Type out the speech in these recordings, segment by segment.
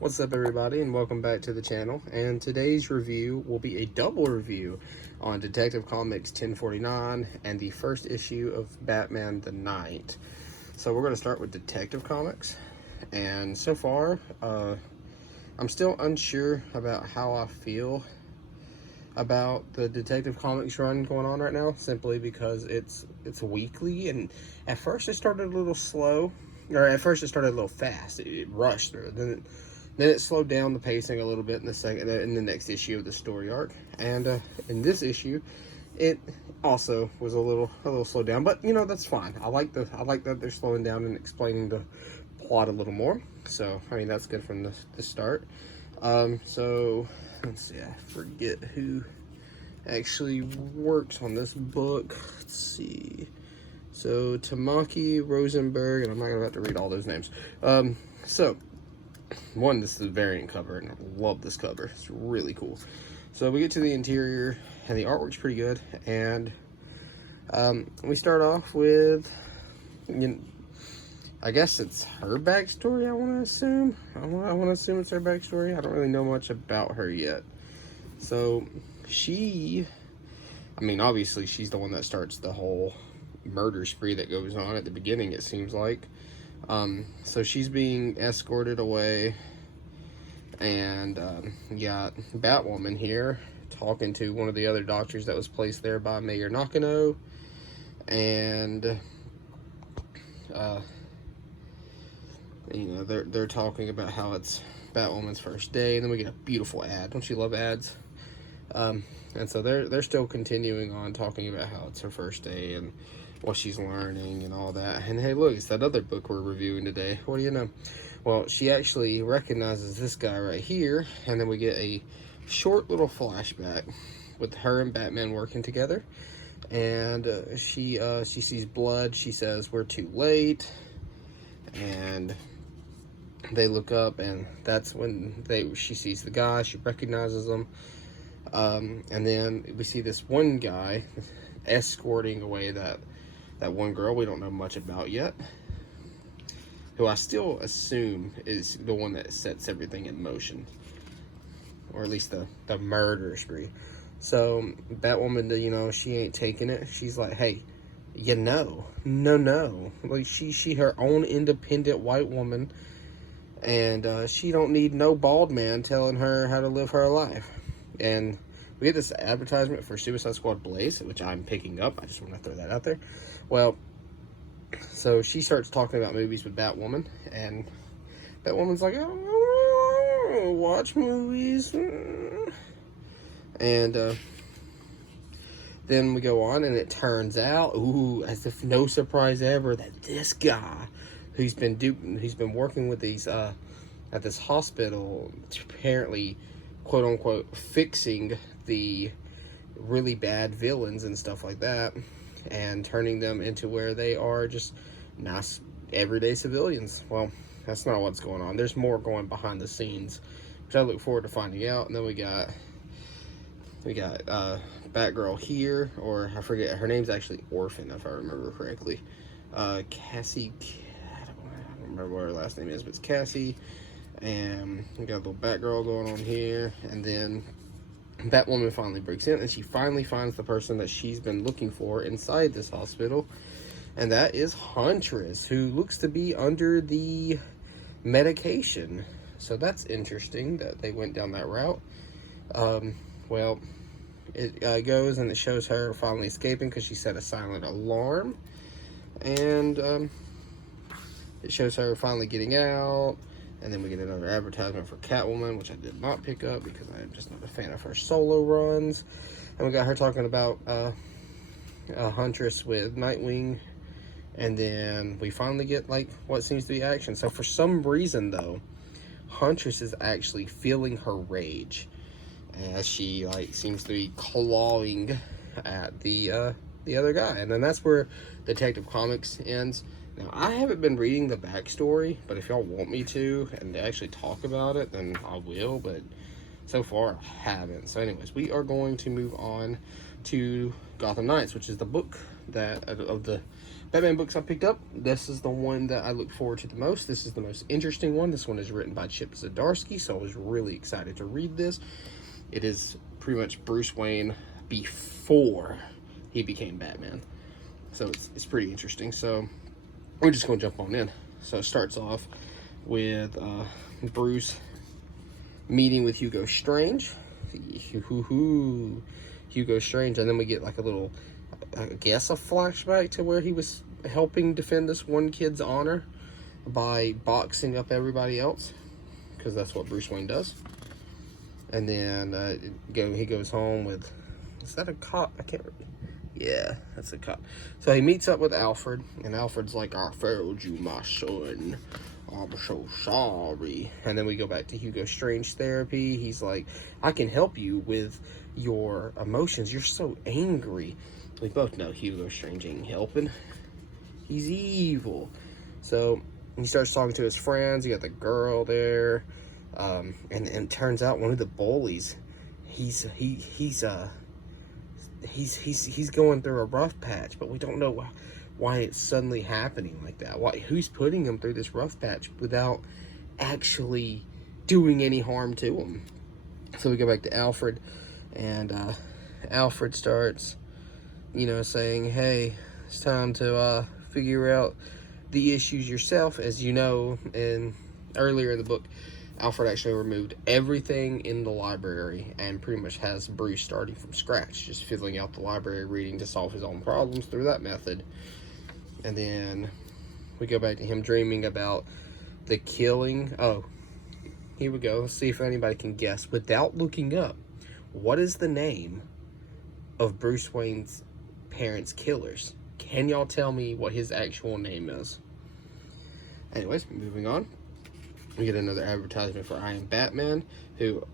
What's up, everybody, and welcome back to the channel. And today's review will be a double review on Detective Comics 1049 and the first issue of Batman the Knight. So we're going to start with Detective Comics, and so far I'm still unsure about how I feel about the Detective Comics run going on right now, simply because it's weekly, and at first it started a little slow, or at first it started a little fast. It rushed through. Then it slowed down the pacing a little bit in the next issue of the story arc, and in this issue, it also was a little slowed down. But that's fine. I like that they're slowing down and explaining the plot a little more. So I mean that's good from the start. So let's see. I forget who actually works on this book. Let's see. So Tamaki Rosenberg, and I'm not about to read all those names. So one, this is a variant cover, and I love this cover. It's really cool. So we get to the interior, and the artwork's pretty good. And we start off with, I guess it's her backstory. I want to assume. I want to assume it's her backstory. I don't really know much about her yet. So obviously she's the one that starts the whole murder spree that goes on at the beginning, it seems like. So she's being escorted away, and you got Batwoman here talking to one of the other doctors that was placed there by Mayor Nakano, and they're talking about how it's Batwoman's first day, and then we get a beautiful ad. Don't you love ads? And so they're still continuing on talking about how it's her first day and what she's learning and all that. And hey, look, it's that other book we're reviewing today. What do you know? Well, she actually recognizes this guy right here, and then we get a short little flashback with her and Batman working together. And she sees blood. She says, "We're too late." And they look up, and that's when she sees the guy. She recognizes him. And then we see this one guy escorting away that one girl we don't know much about yet, who I still assume is the one that sets everything in motion, or at least the murder spree. So Batwoman, she ain't taking it. She's like, hey, no, like she her own independent white woman, and she don't need no bald man telling her how to live her life. And we get this advertisement for Suicide Squad Blaze, which I'm picking up. I just want to throw that out there. Well, so she starts talking about movies with Batwoman, and Batwoman's like, "Oh, watch movies." And then we go on, and it turns out, as if no surprise ever, that this guy who's been working with these at this hospital, apparently, quote unquote, fixing the really bad villains and stuff like that, and turning them into where they are just nice everyday civilians. Well, that's not what's going on. There's more going behind the scenes, which I look forward to finding out. And then we got Batgirl here, or I forget, her name's actually Orphan if I remember correctly. Cassie, I don't remember what her last name is, but it's Cassie. And we got a little Batgirl going on here, and then Batwoman finally breaks in, and she finally finds the person that she's been looking for inside this hospital, and that is Huntress, who looks to be under the medication. So that's interesting that they went down that route. Well, it goes and it shows her finally escaping because she set a silent alarm, and it shows her finally getting out. And then we get another advertisement for Catwoman, which I did not pick up because I'm just not a fan of her solo runs. And we got her talking about Huntress with Nightwing. And then we finally get, like, what seems to be action. So for some reason, though, Huntress is actually feeling her rage as she, like, seems to be clawing at the other guy. And then that's where Detective Comics ends. Now, I haven't been reading the backstory, but if y'all want me to and actually talk about it, then I will, but so far I haven't. So anyways, we are going to move on to Gotham Knights, which is the book of the Batman books I picked up, this is the one that I look forward to the most. This is the most interesting one. This one is written by Chip Zdarsky, so I was really excited to read this. It is pretty much Bruce Wayne before he became Batman. So it's pretty interesting. So we're just going to jump on in. So it starts off with Bruce meeting with Hugo Strange. Hugo Strange, and then we get like a little, I guess, a flashback to where he was helping defend this one kid's honor by boxing up everybody else, because that's what Bruce Wayne does. And then he goes home with, is that a cop? I can't remember. Yeah, that's a cop. So he meets up with Alfred, and Alfred's like, "I failed you, my son. I'm so sorry." And then we go back to Hugo Strange therapy. He's like, "I can help you with your emotions. You're so angry." We both know Hugo Strange ain't helping. He's evil. So he starts talking to his friends. You got the girl there, and it turns out one of the bullies, he's going through a rough patch, but we don't know why it's suddenly happening like that. Who's putting him through this rough patch without actually doing any harm to him? So we go back to Alfred, and Alfred starts, saying, "Hey, it's time to figure out the issues yourself." As you know, earlier in the book, Alfred actually removed everything in the library and pretty much has Bruce starting from scratch, just filling out the library reading to solve his own problems through that method. And then we go back to him dreaming about the killing. Oh, here we go. Let's see if anybody can guess without looking up. What is the name of Bruce Wayne's parents' killers? Can y'all tell me what his actual name is? Anyways, moving on. We get another advertisement for I Am Batman, who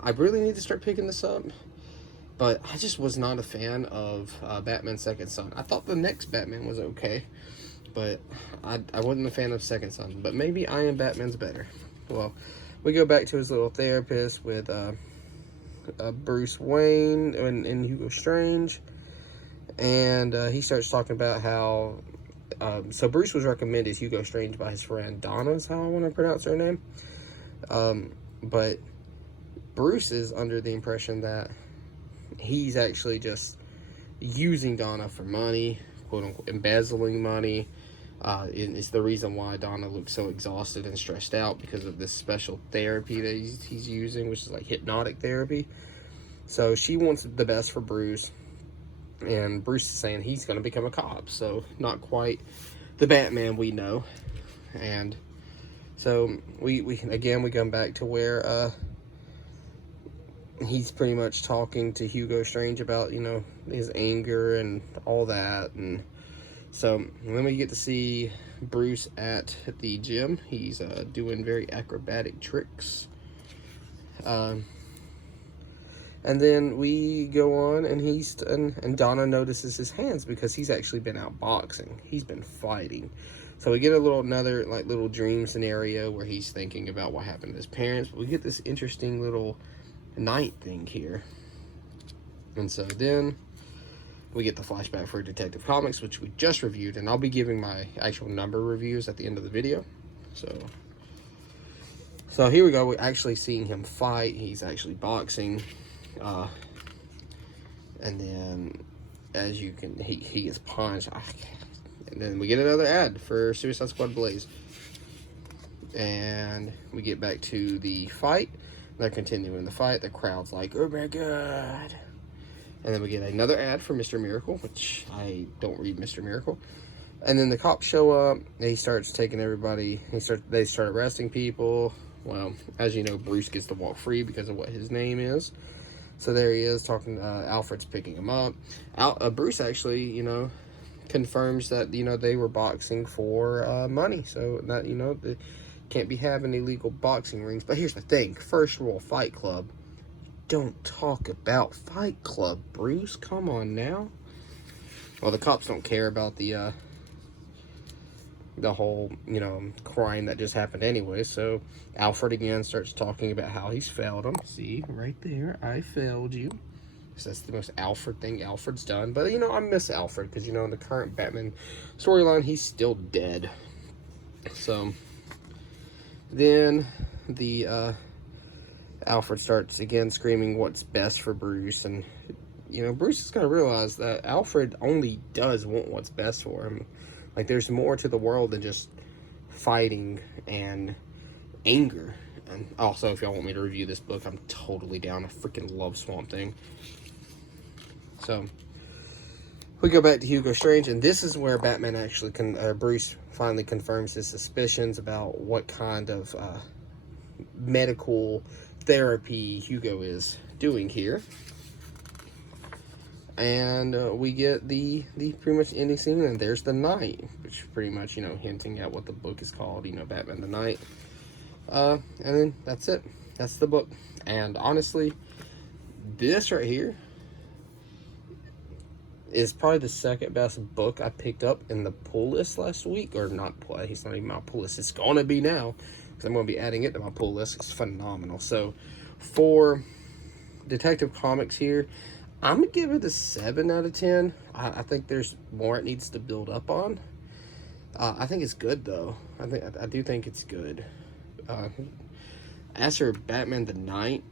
I really need to start picking this up, but I just was not a fan of Batman's Second Son. I thought the next Batman was okay, but I wasn't a fan of Second Son, but maybe I Am Batman's better. Well, we go back to his little therapist with Bruce Wayne and Hugo Strange, and he starts talking about how so Bruce was recommended Hugo Strange by his friend Donna, is how I want to pronounce her name. But Bruce is under the impression that he's actually just using Donna for money, quote unquote, embezzling money. It's the reason why Donna looks so exhausted and stressed out, because of this special therapy that he's using, which is like hypnotic therapy. So she wants the best for Bruce. And Bruce is saying he's going to become a cop, so not quite the Batman we know. And so we come back to where he's pretty much talking to Hugo Strange about, his anger and all that. And so then we get to see Bruce at the gym. He's doing very acrobatic tricks. And then we go on, and and Donna notices his hands because he's actually been out boxing. He's been fighting. So we get another little dream scenario where he's thinking about what happened to his parents. But we get this interesting little night thing here. And so then we get the flashback for Detective Comics, which we just reviewed, and I'll be giving my actual number reviews at the end of the video. So here we go. We're actually seeing him fight. He's actually boxing. And then, as you can, he gets punched. And then we get another ad for Suicide Squad Blaze. And we get back to the fight. They're continuing the fight. The crowd's like, "Oh my god." And then we get another ad for Mr. Miracle, which I don't read Mr. Miracle. And then the cops show up. He starts taking everybody. They start arresting people. Well, as you know, Bruce gets to walk free because of what his name is. So there he is talking. Alfred's picking him up. Bruce actually, confirms that they were boxing for money. So that they can't be having illegal boxing rings. But here's the thing: first rule of Fight Club: don't talk about Fight Club, Bruce. Come on now. Well, the cops don't care about the whole, crime that just happened anyway. So Alfred again starts talking about how he's failed him. See, right there, I failed you. because that's the most Alfred thing Alfred's done. But, you know, I miss Alfred because, you know, in the current Batman storyline, he's still dead. So, then the Alfred starts again screaming what's best for Bruce, and you know, Bruce has got to realize that Alfred only does want what's best for him. Like, there's more to the world than just fighting and anger. And also, if y'all want me to review this book, I'm totally down. I freaking love Swamp Thing. So, we go back to Hugo Strange, and this is where Batman actually Bruce finally confirms his suspicions about what kind of medical therapy Hugo is doing here. And we get the pretty much ending scene, and there's the Knight, which pretty much, you know, hinting at what the book is called, you know, Batman the Knight. And then that's it. That's the book. And honestly, this right here is probably the second best book I picked up in the pull list last week. Or not pull, it's not even my pull list. It's gonna be now, because I'm gonna be adding it to my pull list. It's phenomenal. So, for Detective Comics here, I'm gonna give it a 7 out of 10. I think there's more it needs to build up on. I think it's good though. I do think it's good. As for Batman the Knight,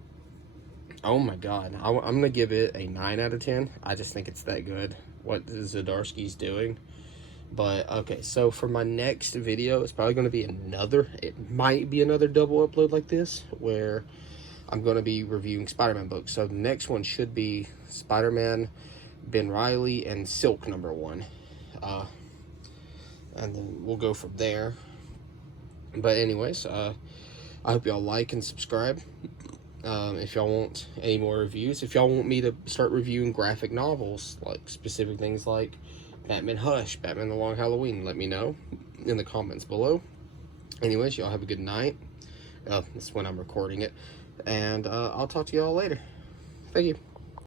oh my god, I'm gonna give it a 9 out of 10. I just think it's that good, what Zdarsky's doing. But okay, so for my next video, it's probably gonna be it might be another double upload like this, where I'm going to be reviewing Spider-Man books. So the next one should be Spider-Man, Ben Reilly, and Silk #1. And then we'll go from there. But anyways, I hope y'all like and subscribe. If y'all want any more reviews. If y'all want me to start reviewing graphic novels, like specific things like Batman Hush, Batman The Long Halloween, let me know in the comments below. Anyways, y'all have a good night. That's when I'm recording it. And I'll talk to y'all later. Thank you.